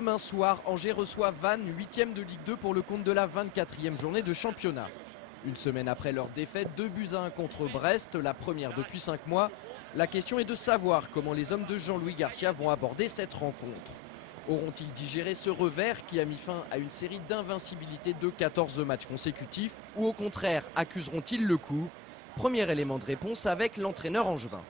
demain soir, Angers reçoit Vannes, 8e de Ligue 2 pour le compte de la 24e journée de championnat. Une semaine après leur défaite, 2-1 contre Brest, la première depuis 5 mois, la question est de savoir comment les hommes de Jean-Louis Garcia vont aborder cette rencontre. Auront-ils digéré ce revers qui a mis fin à une série d'invincibilité de 14 matchs consécutifs ou au contraire accuseront-ils le coup? Premier élément de réponse avec l'entraîneur angevin.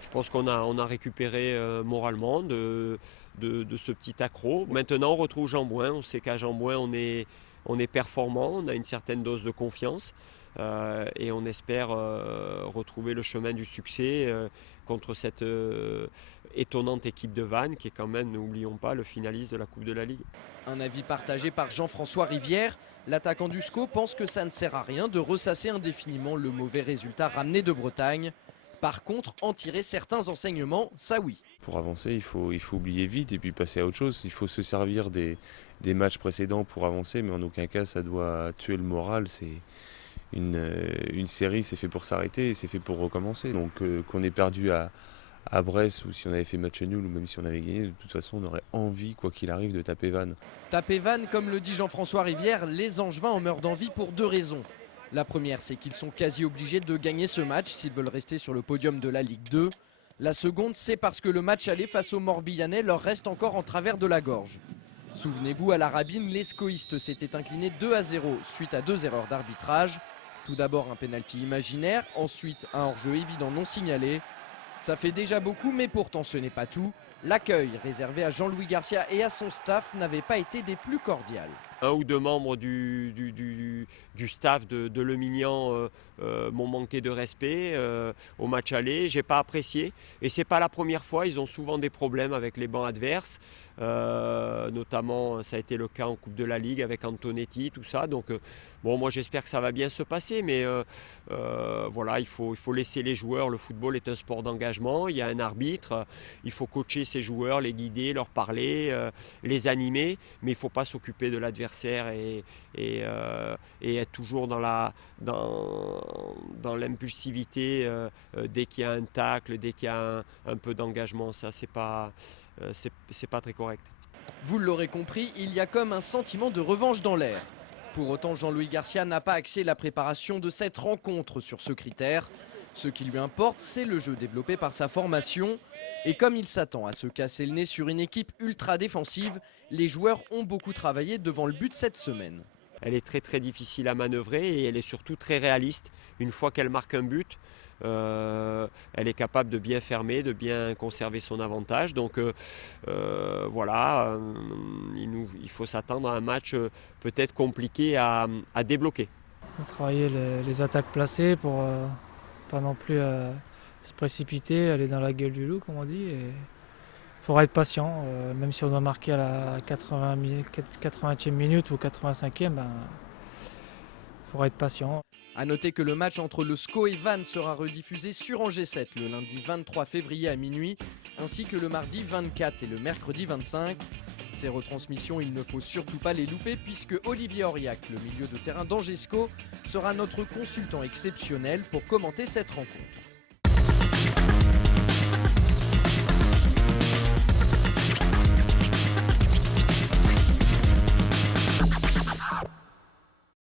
Je pense qu'on a récupéré moralement de ce petit accro. Maintenant on retrouve Jean-Bouin, on sait qu'à Jean-Bouin on est performant, on a une certaine dose de confiance et on espère retrouver le chemin du succès contre cette étonnante équipe de Vannes qui est quand même, n'oublions pas, le finaliste de la Coupe de la Ligue. Un avis partagé par Jean-François Rivière. L'attaquant du SCO pense que ça ne sert à rien de ressasser indéfiniment le mauvais résultat ramené de Bretagne. Par contre, en tirer certains enseignements, ça oui. Pour avancer, il faut oublier vite et puis passer à autre chose. Il faut se servir des matchs précédents pour avancer, mais en aucun cas ça doit tuer le moral. C'est une série, c'est fait pour s'arrêter et c'est fait pour recommencer. Donc qu'on ait perdu à Brest ou si on avait fait match nul ou même si on avait gagné, de toute façon on aurait envie, quoi qu'il arrive, de taper Vannes. Taper Vannes, comme le dit Jean-François Rivière, les Angevins en meurent d'envie pour 2 raisons. La première, c'est qu'ils sont quasi obligés de gagner ce match s'ils veulent rester sur le podium de la Ligue 2. La seconde, c'est parce que le match aller face aux Morbihanais leur reste encore en travers de la gorge. Souvenez-vous, à la Rabine, les scoïstes s'étaient inclinés 2-0 suite à 2 erreurs d'arbitrage. Tout d'abord un pénalty imaginaire, ensuite un hors-jeu évident non signalé. Ça fait déjà beaucoup, mais pourtant ce n'est pas tout. L'accueil réservé à Jean-Louis Garcia et à son staff n'avait pas été des plus cordiales. Un ou deux membres du staff de Le Mignan m'ont manqué de respect au match aller. J'ai pas apprécié et c'est pas la première fois. Ils ont souvent des problèmes avec les bancs adverses, notamment ça a été le cas en Coupe de la Ligue avec Antonetti, tout ça. Donc bon, moi j'espère que ça va bien se passer, mais voilà, il faut laisser les joueurs. Le football est un sport d'engagement. Il y a un arbitre. Il faut coacher ces joueurs, les guider, leur parler, les animer, mais il faut pas s'occuper de l'adversaire. Et être toujours dans l'impulsivité dès qu'il y a un tacle, dès qu'il y a un peu d'engagement. Ça, c'est pas très correct. Vous l'aurez compris, il y a comme un sentiment de revanche dans l'air. Pour autant, Jean-Louis Garcia n'a pas axé la préparation de cette rencontre sur ce critère. Ce qui lui importe, c'est le jeu développé par sa formation. Et comme il s'attend à se casser le nez sur une équipe ultra défensive, les joueurs ont beaucoup travaillé devant le but cette semaine. Elle est très très difficile à manœuvrer et elle est surtout très réaliste. Une fois qu'elle marque un but, elle est capable de bien fermer, de bien conserver son avantage. Donc voilà, il faut s'attendre à un match peut-être compliqué à débloquer. On va travailler les attaques placées pour pas non plus se précipiter, aller dans la gueule du loup, comme on dit. Il faudra être patient, même si on doit marquer à la 80e minute ou 85e, il faudra être patient. A noter que le match entre le SCO et Vannes sera rediffusé sur Angers 7 le lundi 23 février à minuit, ainsi que le mardi 24 et le mercredi 25. Ces retransmissions, il ne faut surtout pas les louper puisque Olivier Auriac, le milieu de terrain d'Angers SCO, sera notre consultant exceptionnel pour commenter cette rencontre.